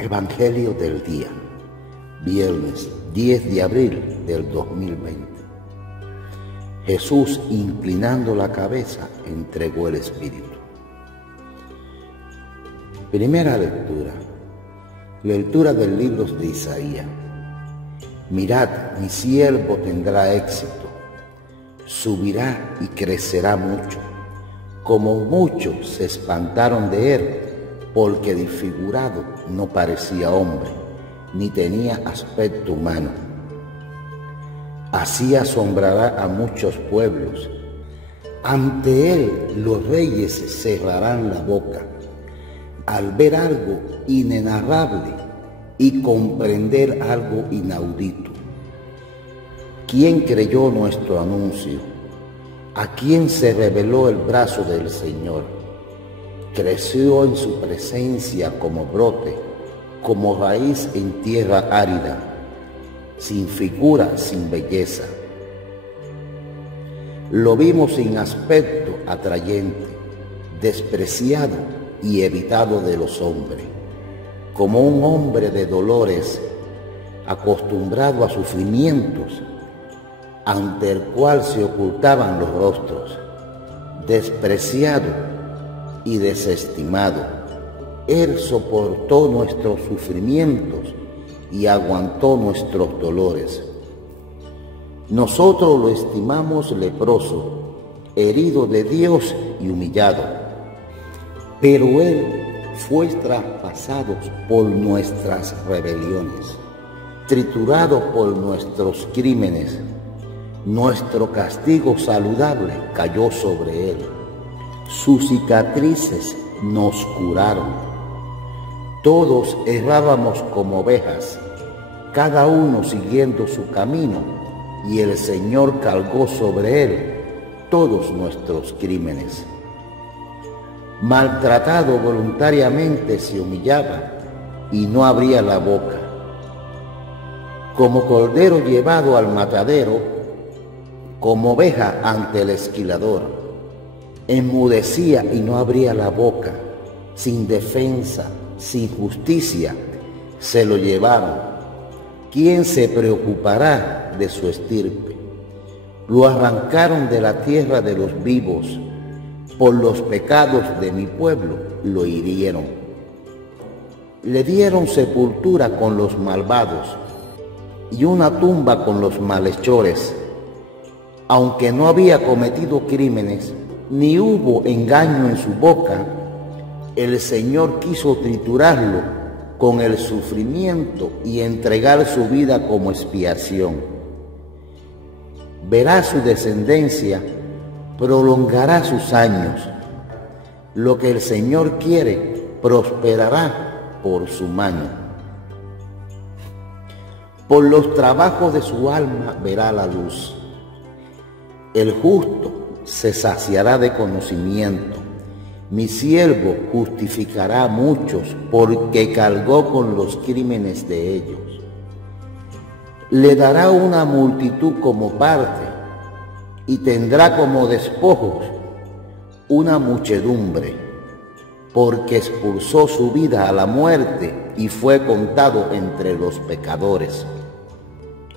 Evangelio del día, viernes 10 de abril del 2020. Jesús, inclinando la cabeza, entregó el Espíritu. Primera lectura. Lectura del libro de Isaías. Mirad, mi siervo tendrá éxito, subirá y crecerá mucho, como muchos se espantaron de él, porque desfigurado no parecía hombre, ni tenía aspecto humano. Así asombrará a muchos pueblos. Ante él los reyes cerrarán la boca, al ver algo inenarrable y comprender algo inaudito. ¿Quién creyó nuestro anuncio? ¿A quién se reveló el brazo del Señor? Creció en su presencia como brote, como raíz en tierra árida, sin figura, sin belleza. Lo vimos sin aspecto atrayente, despreciado y evitado de los hombres, como un hombre de dolores, acostumbrado a sufrimientos, ante el cual se ocultaban los rostros, despreciado y desestimado. Él soportó nuestros sufrimientos y aguantó nuestros dolores. Nosotros lo estimamos leproso, herido de Dios y humillado, pero Él fue traspasado por nuestras rebeliones, triturado por nuestros crímenes. Nuestro castigo saludable cayó sobre Él. Sus cicatrices nos curaron. Todos errábamos como ovejas, cada uno siguiendo su camino, y el Señor cargó sobre él todos nuestros crímenes. Maltratado voluntariamente se humillaba y no abría la boca. Como cordero llevado al matadero, como oveja ante el esquilador, enmudecía y no abría la boca. Sin defensa, sin justicia, se lo llevaron. ¿Quién se preocupará de su estirpe? Lo arrancaron de la tierra de los vivos. Por los pecados de mi pueblo lo hirieron. Le dieron sepultura con los malvados y una tumba con los malhechores. Aunque no había cometido crímenes, ni hubo engaño en su boca, el Señor quiso triturarlo con el sufrimiento y entregar su vida como expiación. Verá su descendencia, prolongará sus años. Lo que el Señor quiere prosperará por su mano. Por los trabajos de su alma verá la luz. El justo se saciará de conocimiento. Mi siervo justificará a muchos, porque cargó con los crímenes de ellos. Le dará una multitud como parte, y tendrá como despojos una muchedumbre, porque expulsó su vida a la muerte y fue contado entre los pecadores.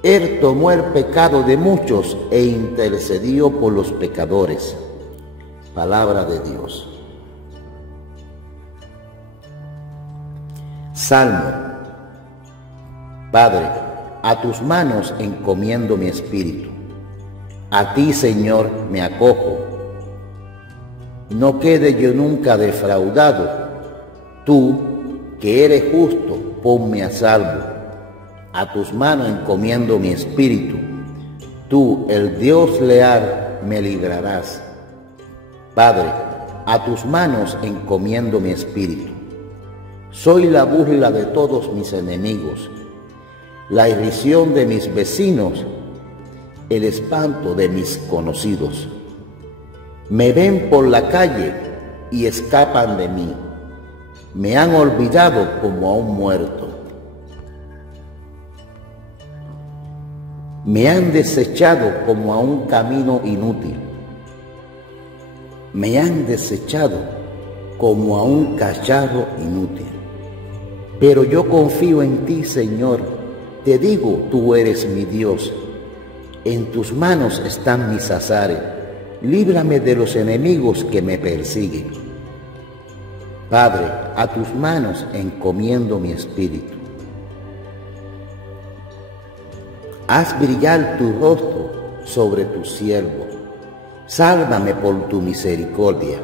Él tomó el pecado de muchos e intercedió por los pecadores. Palabra de Dios. Salmo. Padre, a tus manos encomiendo mi espíritu. A ti, Señor, me acojo. No quede yo nunca defraudado. Tú, que eres justo, ponme a salvo. A tus manos encomiendo mi espíritu. Tú, el Dios leal, me librarás. Padre, a tus manos encomiendo mi espíritu. Soy la burla de todos mis enemigos, la irrisión de mis vecinos, el espanto de mis conocidos. Me ven por la calle y escapan de mí. Me han olvidado como a un muerto. Me han desechado como a un camino inútil. Me han desechado como a un cacharro inútil. Pero yo confío en ti, Señor. Te digo, tú eres mi Dios. En tus manos están mis azares. Líbrame de los enemigos que me persiguen. Padre, a tus manos encomiendo mi espíritu. Haz brillar tu rostro sobre tu siervo. Sálvame por tu misericordia.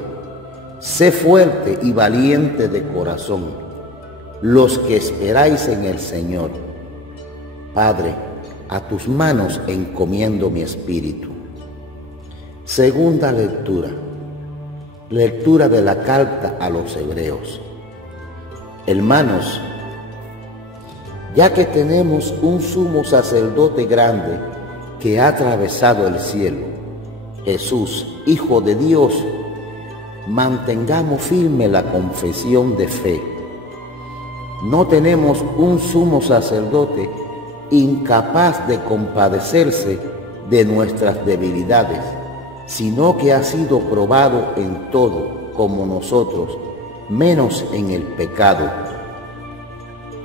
Sé fuerte y valiente de corazón, los que esperáis en el Señor. Padre, a tus manos encomiendo mi espíritu. Segunda lectura. Lectura de la carta a los Hebreos. Hermanos, ya que tenemos un sumo sacerdote grande que ha atravesado el cielo, Jesús, Hijo de Dios, mantengamos firme la confesión de fe. No tenemos un sumo sacerdote incapaz de compadecerse de nuestras debilidades, sino que ha sido probado en todo como nosotros, menos en el pecado.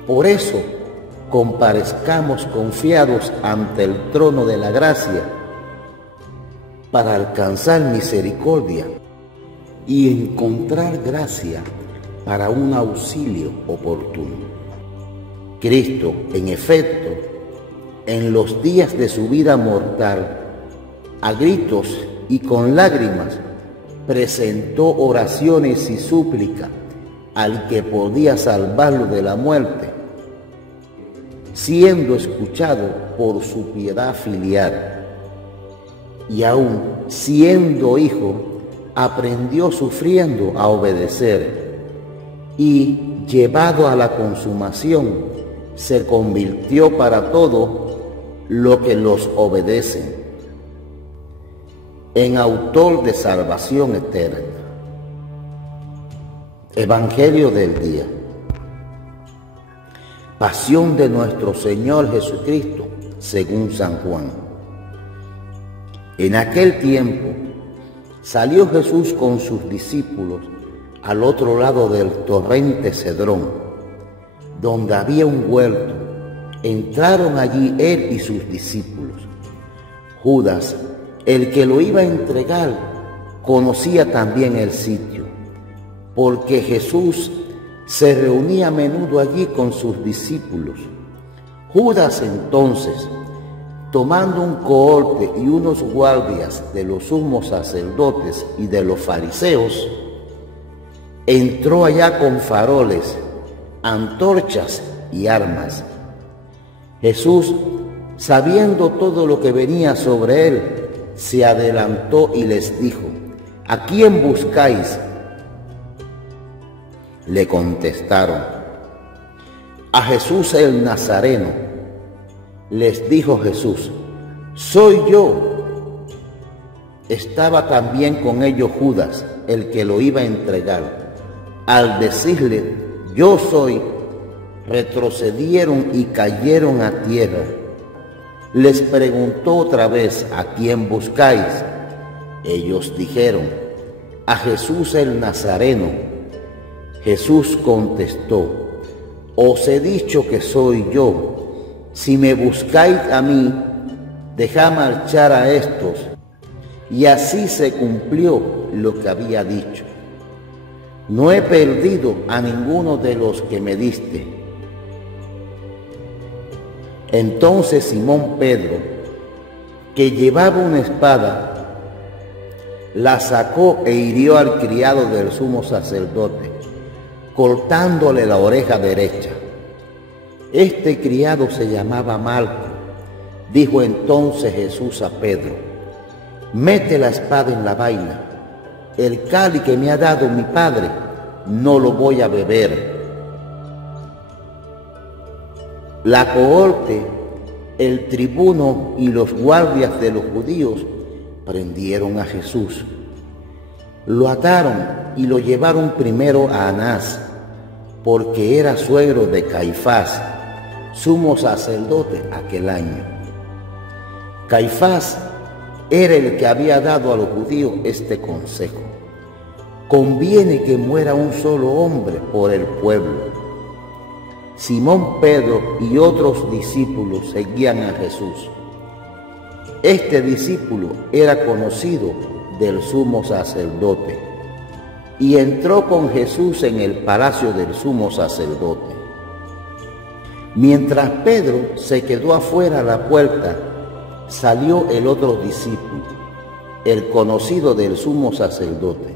Por eso, comparezcamos confiados ante el trono de la gracia para alcanzar misericordia y encontrar gracia para un auxilio oportuno. Cristo, en efecto, en los días de su vida mortal, a gritos y con lágrimas, presentó oraciones y súplica al que podía salvarlo de la muerte, siendo escuchado por su piedad filial. Y aún siendo hijo, aprendió sufriendo a obedecer, y llevado a la consumación, se convirtió para todo lo que los obedecen, en autor de salvación eterna. Evangelio del día. Pasión de nuestro Señor Jesucristo, según San Juan. En aquel tiempo, salió Jesús con sus discípulos al otro lado del torrente Cedrón, donde había un huerto. Entraron allí él y sus discípulos. Judas, el que lo iba a entregar, conocía también el sitio, porque Jesús se reunía a menudo allí con sus discípulos. Judas entonces, tomando un cohorte y unos guardias de los sumos sacerdotes y de los fariseos, entró allá con faroles, antorchas y armas. Jesús, sabiendo todo lo que venía sobre él, se adelantó y les dijo: ¿A quién buscáis? Le contestaron: a Jesús el Nazareno. Les dijo Jesús: soy yo. Estaba también con ellos Judas, el que lo iba a entregar. Al decirle: yo soy, retrocedieron y cayeron a tierra. Les preguntó otra vez: ¿a quién buscáis? Ellos dijeron: a Jesús el Nazareno. Jesús contestó: os he dicho que soy yo. Si me buscáis a mí, dejad marchar a estos. Y así se cumplió lo que había dicho. No he perdido a ninguno de los que me diste. Entonces Simón Pedro, que llevaba una espada, la sacó e hirió al criado del sumo sacerdote, cortándole la oreja derecha. Este criado se llamaba Malco. Dijo entonces Jesús a Pedro: mete la espada en la vaina. El cáliz que me ha dado mi Padre, no lo voy a beber. La cohorte, el tribuno y los guardias de los judíos prendieron a Jesús. Lo ataron y lo llevaron primero a Anás, porque era suegro de Caifás, sumo sacerdote aquel año. Caifás era el que había dado a los judíos este consejo: conviene que muera un solo hombre por el pueblo. Simón Pedro y otros discípulos seguían a Jesús. Este discípulo era conocido del sumo sacerdote y entró con Jesús en el palacio del sumo sacerdote. Mientras Pedro se quedó afuera a la puerta, salió el otro discípulo, el conocido del sumo sacerdote.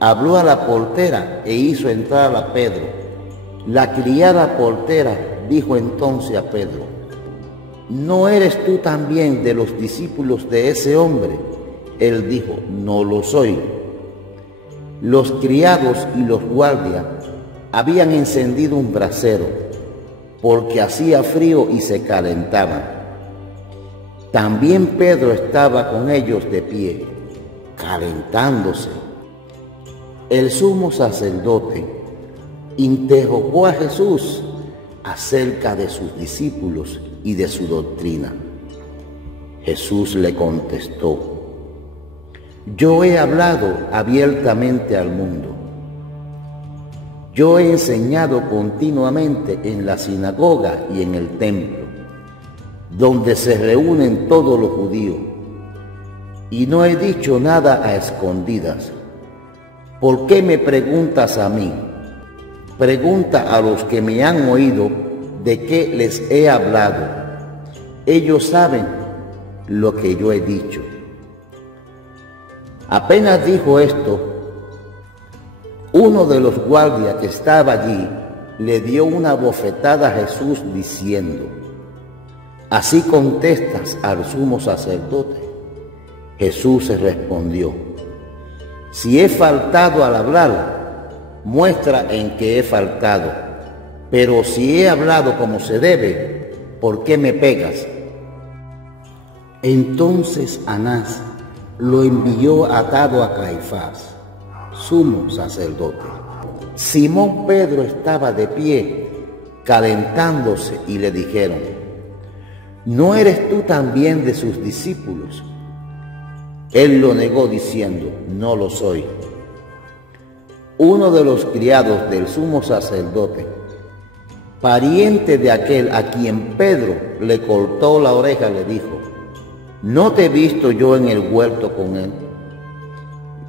Habló a la portera e hizo entrar a Pedro. La criada portera dijo entonces a Pedro: ¿no eres tú también de los discípulos de ese hombre? Él dijo: no lo soy. Los criados y los guardias habían encendido un brasero, porque hacía frío y se calentaban. También Pedro estaba con ellos de pie, calentándose. El sumo sacerdote interrogó a Jesús acerca de sus discípulos y de su doctrina. Jesús le contestó: yo he hablado abiertamente al mundo. Yo he enseñado continuamente en la sinagoga y en el templo, donde se reúnen todos los judíos, y no he dicho nada a escondidas. ¿Por qué me preguntas a mí? Pregunta a los que me han oído de qué les he hablado. Ellos saben lo que yo he dicho. Apenas dijo esto, uno de los guardias que estaba allí le dio una bofetada a Jesús diciendo: ¿así contestas al sumo sacerdote? Jesús respondió: si he faltado al hablar, muestra en que he faltado. Pero si he hablado como se debe, ¿por qué me pegas? Entonces Anás lo envió atado a Caifás, sumo sacerdote. Simón Pedro estaba de pie, calentándose, y le dijeron: ¿no eres tú también de sus discípulos? Él lo negó diciendo: no lo soy. Uno de los criados del sumo sacerdote, pariente de aquel a quien Pedro le cortó la oreja, le dijo: ¿no te he visto yo en el huerto con él?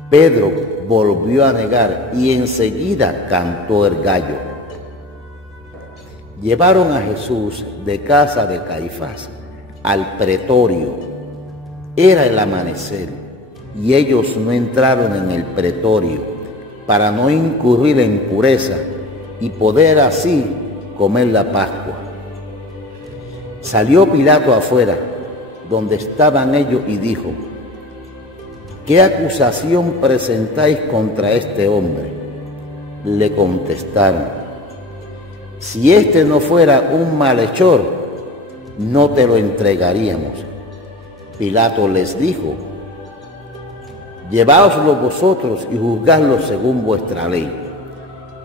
Pedro volvió a negar y enseguida cantó el gallo. Llevaron a Jesús de casa de Caifás al pretorio. Era el amanecer y ellos no entraron en el pretorio para no incurrir en impureza y poder así comer la Pascua. Salió Pilato afuera, donde estaban ellos, y dijo: ¿qué acusación presentáis contra este hombre? Le contestaron: si este no fuera un malhechor, no te lo entregaríamos. Pilato les dijo: lleváoslo vosotros y juzgadlo según vuestra ley.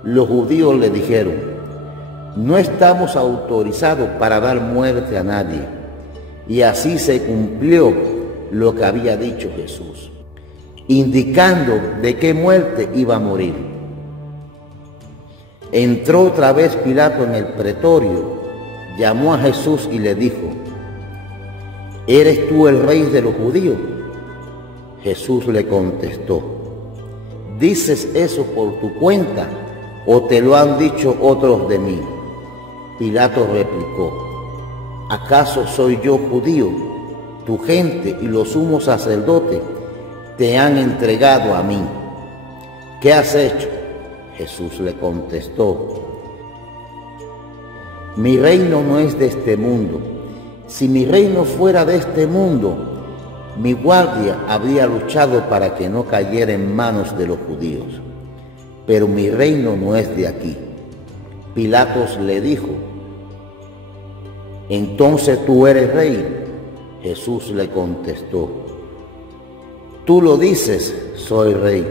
Los judíos le dijeron: no estamos autorizados para dar muerte a nadie. Y así se cumplió lo que había dicho Jesús, indicando de qué muerte iba a morir. Entró otra vez Pilato en el pretorio, llamó a Jesús y le dijo: ¿eres tú el rey de los judíos? Jesús le contestó: ¿dices eso por tu cuenta o te lo han dicho otros de mí? Pilato replicó: ¿acaso soy yo judío? Tu gente y los sumos sacerdotes te han entregado a mí. ¿Qué has hecho? Jesús le contestó: mi reino no es de este mundo. Si mi reino fuera de este mundo, mi guardia habría luchado para que no cayera en manos de los judíos. Pero mi reino no es de aquí. Pilatos le dijo: ¿entonces tú eres rey? Jesús le contestó: tú lo dices, soy rey.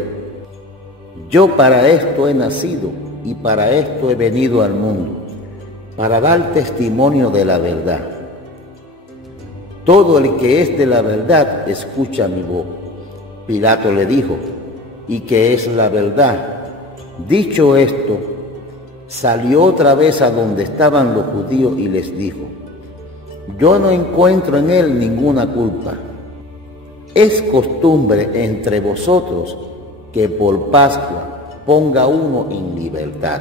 Yo para esto he nacido y para esto he venido al mundo, para dar testimonio de la verdad. Todo el que es de la verdad escucha mi voz. Pilato le dijo: ¿y qué es la verdad? Dicho esto, salió otra vez a donde estaban los judíos y les dijo: yo no encuentro en él ninguna culpa. Es costumbre entre vosotros que por Pascua ponga uno en libertad.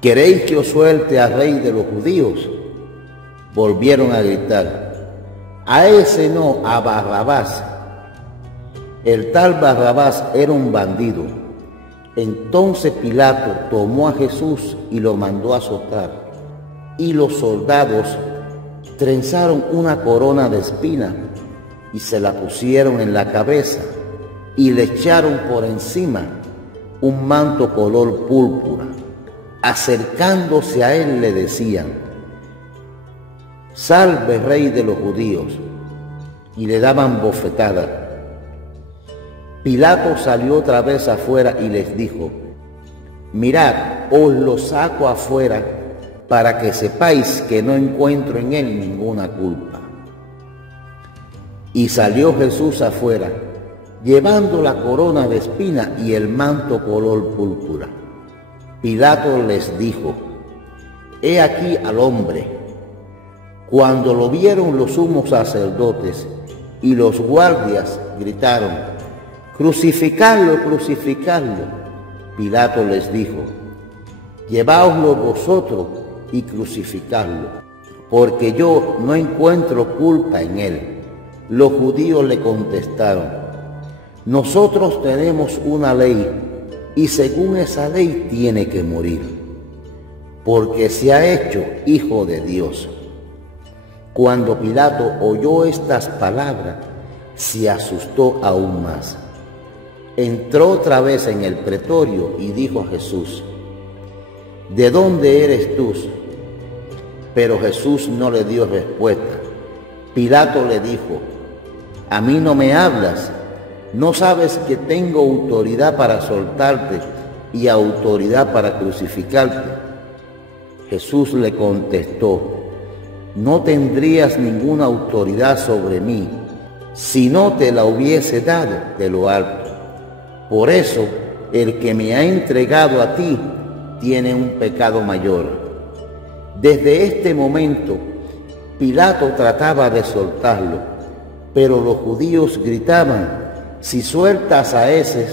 ¿Queréis que os suelte al rey de los judíos? Volvieron a gritar: a ese no, a Barrabás. El tal Barrabás era un bandido. Entonces Pilato tomó a Jesús y lo mandó a azotar, y los soldados trenzaron una corona de espinas y se la pusieron en la cabeza y le echaron por encima un manto color púrpura. Acercándose a él le decían: salve, rey de los judíos, y le daban bofetadas. Pilato salió otra vez afuera y les dijo: mirad, os lo saco afuera para que sepáis que no encuentro en él ninguna culpa. Y salió Jesús afuera, llevando la corona de espinas y el manto color púrpura. Pilato les dijo: he aquí al hombre. Cuando lo vieron los sumos sacerdotes y los guardias, gritaron: crucificadlo, crucificadlo. Pilato les dijo: lleváoslo vosotros y crucificadlo, porque yo no encuentro culpa en él. Los judíos le contestaron: nosotros tenemos una ley, y según esa ley tiene que morir, porque se ha hecho hijo de Dios. Cuando Pilato oyó estas palabras, se asustó aún más. Entró otra vez en el pretorio y dijo a Jesús: ¿de dónde eres tú? Pero Jesús no le dio respuesta. Pilato le dijo: ¿a mí no me hablas? ¿No sabes que tengo autoridad para soltarte y autoridad para crucificarte? Jesús le contestó: no tendrías ninguna autoridad sobre mí si no te la hubiese dado de lo alto. Por eso, el que me ha entregado a ti tiene un pecado mayor. Desde este momento, Pilato trataba de soltarlo, pero los judíos gritaban: si sueltas a ese,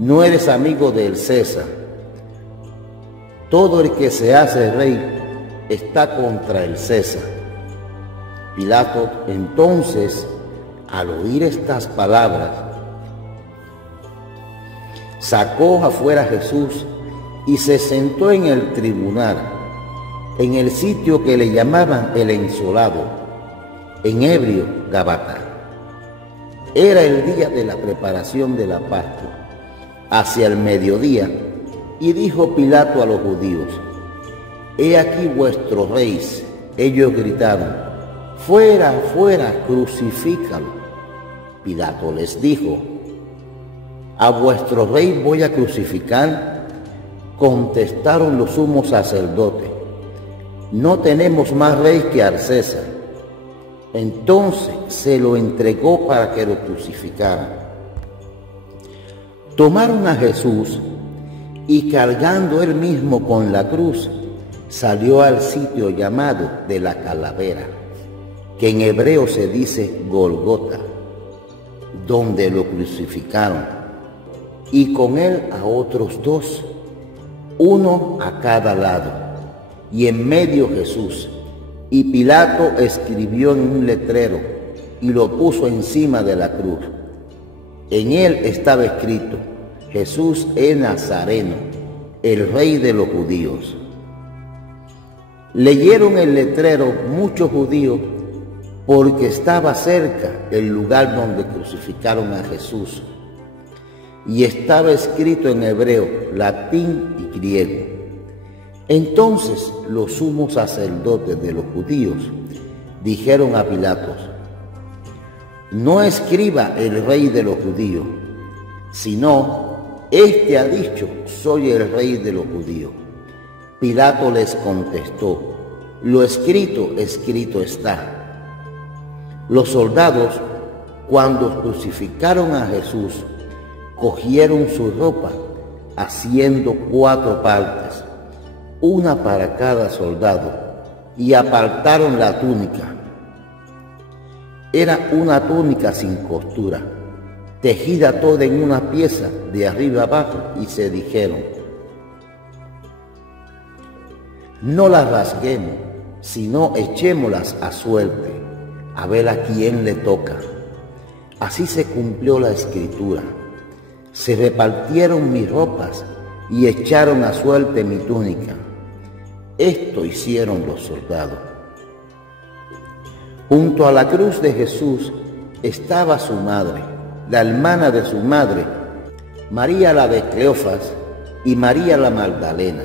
no eres amigo del César. Todo el que se hace rey está contra el César. Pilato entonces, al oír estas palabras, sacó afuera a Jesús y se sentó en el tribunal, en el sitio que le llamaban el Ensolado, en hebreo Gabata. Era el día de la preparación de la Pascua, hacia el mediodía, y dijo Pilato a los judíos: he aquí vuestro rey. Ellos gritaron: fuera, fuera, crucifícalo. Pilato les dijo: ¿a vuestro rey voy a crucificar? Contestaron los sumos sacerdotes: no tenemos más rey que al César. Entonces se lo entregó para que lo crucificaran. Tomaron a Jesús y, cargando él mismo con la cruz, salió al sitio llamado de la Calavera, que en hebreo se dice Golgota, donde lo crucificaron, y con él a otros dos, uno a cada lado, y en medio Jesús. Y Pilato escribió en un letrero y lo puso encima de la cruz. En él estaba escrito: Jesús es Nazareno, el rey de los judíos. Leyeron el letrero muchos judíos, porque estaba cerca el lugar donde crucificaron a Jesús, y estaba escrito en hebreo, latín y griego. Entonces los sumos sacerdotes de los judíos dijeron a Pilato: no escriba el rey de los judíos, sino este ha dicho: soy el rey de los judíos. Pilato les contestó: lo escrito, escrito está. Los soldados, cuando crucificaron a Jesús, cogieron su ropa, haciendo 4 partes, una para cada soldado, y apartaron la túnica. Era una túnica sin costura, tejida toda en una pieza de arriba abajo, y se dijeron: no las rasguemos, sino echémoslas a suerte, a ver a quién le toca. Así se cumplió la escritura: se repartieron mis ropas y echaron a suerte mi túnica. Esto hicieron los soldados. Junto a la cruz de Jesús estaba su madre, la hermana de su madre, María la de Cleofas y María la Magdalena.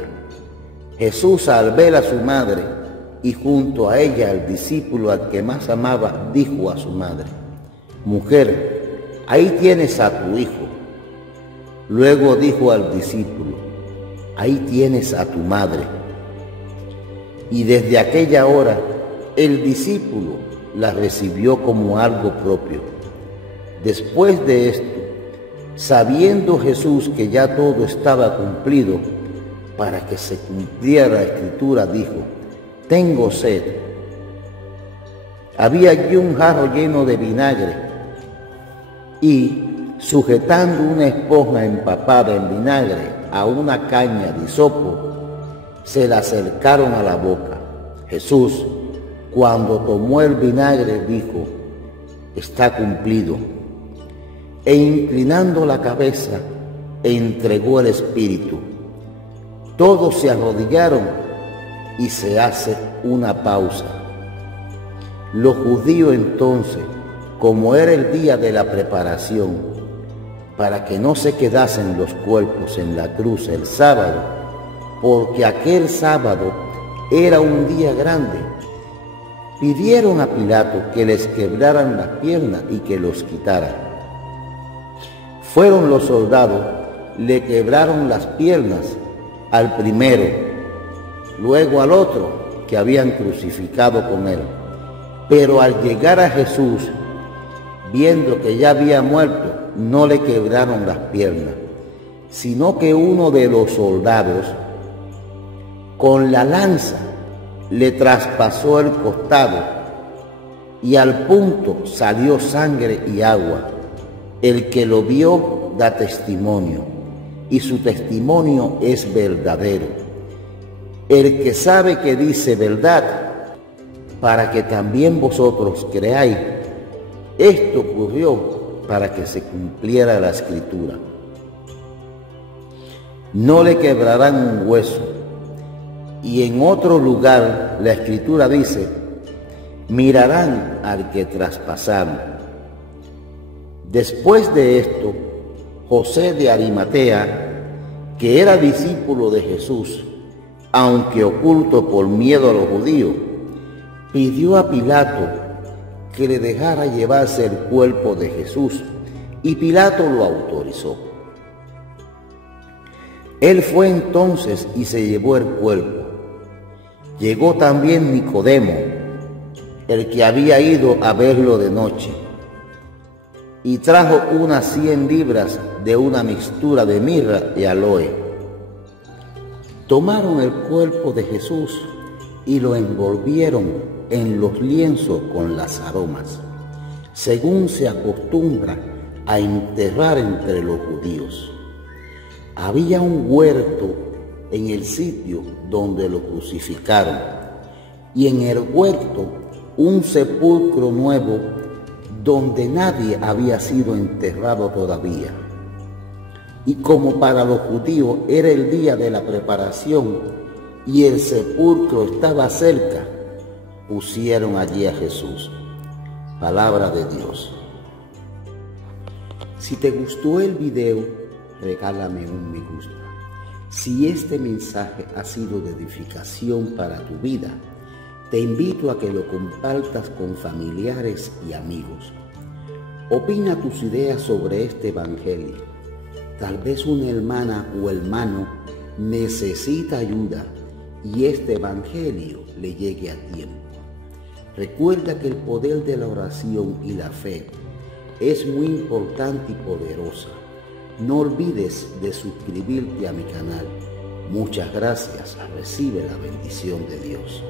Jesús, al ver a su madre y junto a ella al discípulo al que más amaba, dijo a su madre: mujer, ahí tienes a tu hijo. Luego dijo al discípulo: ahí tienes a tu madre. Y desde aquella hora el discípulo la recibió como algo propio. Después de esto, sabiendo Jesús que ya todo estaba cumplido, para que se cumpliera la escritura, dijo: tengo sed. Había allí un jarro lleno de vinagre, y sujetando una esponja empapada en vinagre a una caña de hisopo, se la acercaron a la boca. Jesús, cuando tomó el vinagre, dijo: está cumplido. E inclinando la cabeza, entregó el espíritu. Todos se arrodillaron y se hace una pausa. Los judíos entonces, como era el día de la preparación, para que no se quedasen los cuerpos en la cruz el sábado, porque aquel sábado era un día grande, pidieron a Pilato que les quebraran las piernas y que los quitaran. Fueron los soldados, le quebraron las piernas al primero, luego al otro que habían crucificado con él. Pero al llegar a Jesús, viendo que ya había muerto, no le quebraron las piernas, sino que uno de los soldados con la lanza le traspasó el costado, y al punto salió sangre y agua. El que lo vio da testimonio, y su testimonio es verdadero. El que sabe que dice verdad, para que también vosotros creáis. Esto ocurrió para que se cumpliera la escritura: no le quebrarán un hueso. Y en otro lugar la escritura dice: mirarán al que traspasaron. Después de esto, José de Arimatea, que era discípulo de Jesús, aunque oculto por miedo a los judíos, pidió a Pilato que le dejara llevarse el cuerpo de Jesús, y Pilato lo autorizó. Él fue entonces y se llevó el cuerpo. Llegó también Nicodemo, el que había ido a verlo de noche, y trajo unas 100 libras de una mixtura de mirra y aloe. Tomaron el cuerpo de Jesús y lo envolvieron en los lienzos con las aromas, según se acostumbra a enterrar entre los judíos. Había un huerto en el sitio donde lo crucificaron, y en el huerto un sepulcro nuevo donde nadie había sido enterrado todavía. Y como para los judíos era el día de la preparación y el sepulcro estaba cerca, pusieron allí a Jesús. Palabra de Dios. Si te gustó el video, regálame un me gusta. Si este mensaje ha sido de edificación para tu vida, te invito a que lo compartas con familiares y amigos. Opina tus ideas sobre este evangelio. Tal vez una hermana o hermano necesita ayuda y este evangelio le llegue a tiempo. Recuerda que el poder de la oración y la fe es muy importante y poderosa. No olvides de suscribirte a mi canal. Muchas gracias. Recibe la bendición de Dios.